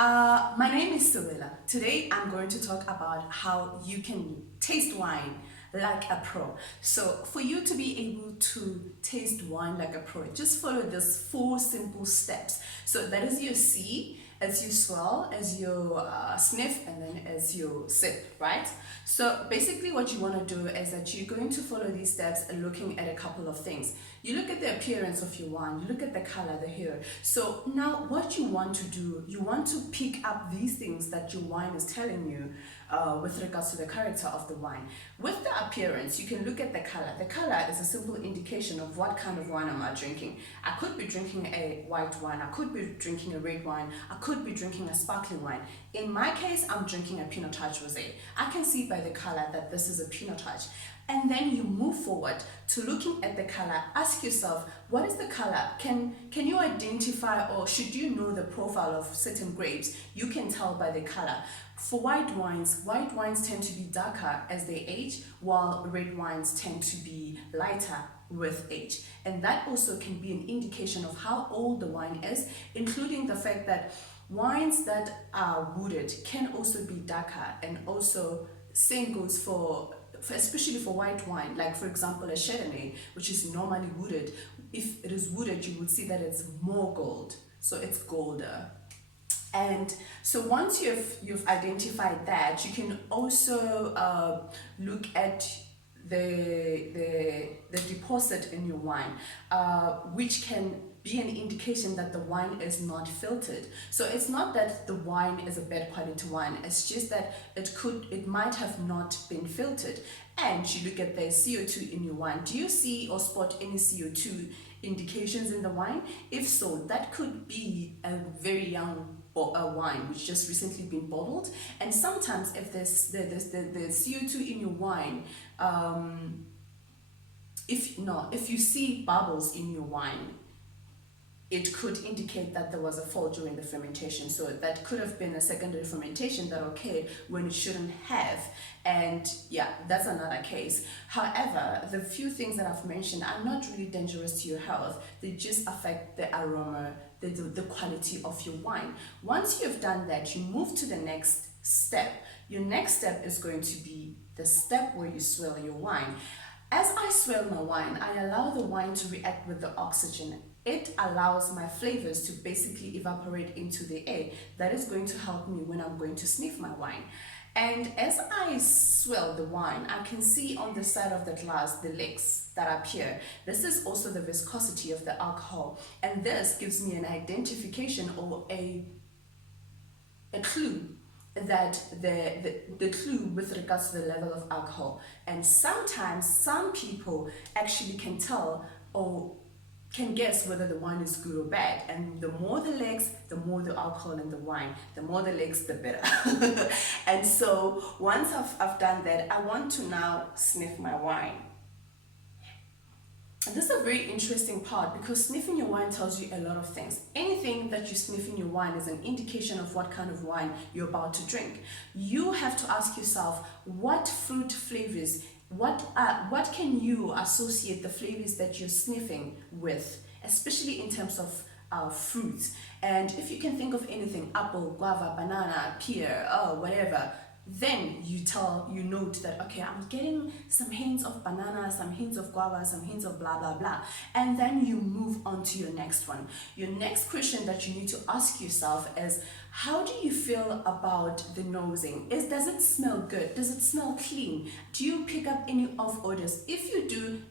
My name is Sewela. Today I'm going to talk about how you can taste wine like a pro. So for you to be able to taste wine like a pro, just follow these four simple steps. So that is your see, as you swirl, as you sniff, and then as you sip, right? So basically what you want to do is that you're going to follow these steps and looking at a couple of things. You look at the appearance of your wine, you look at the color, the hair. So now what you want to do, you want to pick up these things that your wine is telling you with regards to the character of the wine. With the appearance, you can look at the color. The color is a simple indication of what kind of wine am I drinking. I could be drinking a white wine, I could be drinking a red wine, I could be drinking a sparkling wine. In my case, I'm drinking a Pinotage Rosé. I can see by the color that this is a Pinotage. And then you move forward to looking at the color. Ask yourself, what is the color? Can you identify, or should you know the profile of certain grapes? You can tell by the color. For white wines tend to be darker as they age, while red wines tend to be lighter with age. And that also can be an indication of how old the wine is, including the fact that wines that are wooded can also be darker, and also same goes for especially for white wine, like for example a Chardonnay, which is normally wooded. If it is wooded, you would see that it's more gold, so it's golder. And so once you've identified that, you can also look at the deposit in your wine, which can be an indication that the wine is not filtered. So it's not that the wine is a bad quality wine, it's just that it might have not been filtered. And you look at the CO2 in your wine. Do you see or spot any CO2 indications in the wine? If so, that could be a very young or a wine which just recently been bottled. And sometimes if there's the CO2 in your wine, if you see bubbles in your wine, it could indicate that there was a fall during the fermentation. So that could have been a secondary fermentation that occurred when it shouldn't have. And yeah, that's another case. However, the few things that I've mentioned are not really dangerous to your health. They just affect the aroma, the quality of your wine. Once you've done that, you move to the next step. Your next step is going to be the step where you swirl your wine. As I swirl my wine, I allow the wine to react with the oxygen. It allows my flavors to basically evaporate into the air. That is going to help me when I'm going to sniff my wine. And as I swirl the wine, I can see on the side of the glass the legs that appear. This is also the viscosity of the alcohol. And this gives me an identification or a clue that the clue with regards to the level of alcohol. And sometimes some people actually can tell or can guess whether the wine is good or bad. And the more the legs, the more the alcohol in the wine. The more the legs, the better. And so once I've done that, I want to now sniff my wine. And this is a very interesting part, because sniffing your wine tells you a lot of things. Anything that you sniff in your wine is an indication of what kind of wine you're about to drink. You have to ask yourself, what fruit flavors, what can you associate the flavors that you're sniffing with, especially in terms of fruits. And if you can think of anything, apple, guava, banana, pear, whatever, then you note that, okay, I'm getting some hints of banana, some hints of guava, some hints of blah blah blah. And then you move on to your next one. Your next question that you need to ask yourself is, how do you feel about the nosing? Does it smell good? Does it smell clean? Do you pick up any off odors? If you do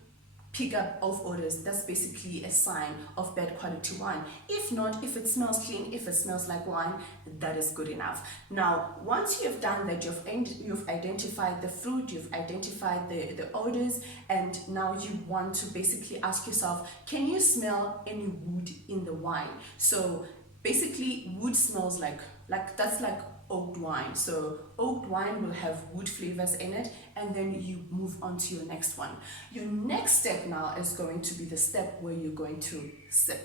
pick up off odors, that's basically a sign of bad quality wine. If not, if it smells clean, if it smells like wine, that is good enough. Now, once you've done that, you've identified the fruit, you've identified the odors, and now you want to basically ask yourself, can you smell any wood in the wine? So basically, wood smells like that's like oaked wine. So oaked wine will have wood flavors in it, and then you move on to your next one. Your next step now is going to be the step where you're going to sip.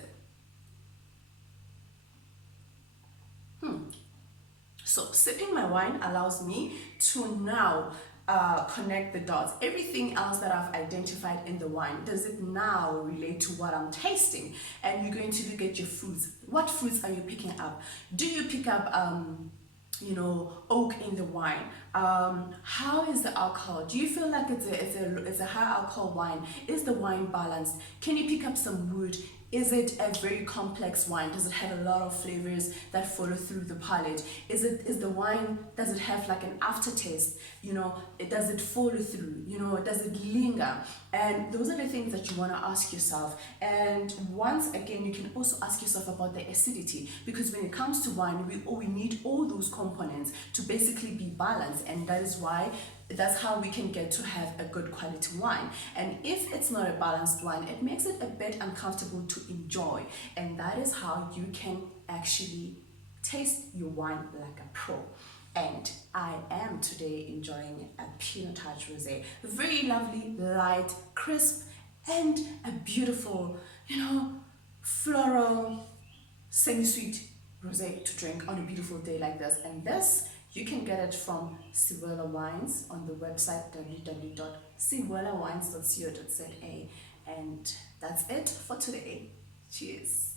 So sipping my wine allows me to now connect the dots. Everything else that I've identified in the wine, does it now relate to what I'm tasting? And you're going to look at your fruits. What fruits are you picking up? Do you pick up oak in the wine? How is the alcohol? Do you feel like it's a high alcohol wine? Is the wine balanced? Can you pick up some wood? Is it a very complex wine? Does it have a lot of flavors that follow through the palate? Does it have like an aftertaste? Does it follow through? Does it linger? And those are the things that you want to ask yourself. And once again, you can also ask yourself about the acidity, because when it comes to wine, we need all those components to basically be balanced, and that's how we can get to have a good quality wine. And if it's not a balanced wine, it makes it a bit uncomfortable to enjoy. And that is how you can actually taste your wine like a pro. And I am today enjoying a Pinotage Rosé. Very lovely, light, crisp, and a beautiful, floral, semi-sweet rosé to drink on a beautiful day like this. And this, you can get it from Siwela Wines on the website www.siwelawines.co.za. And that's it for today. Cheers.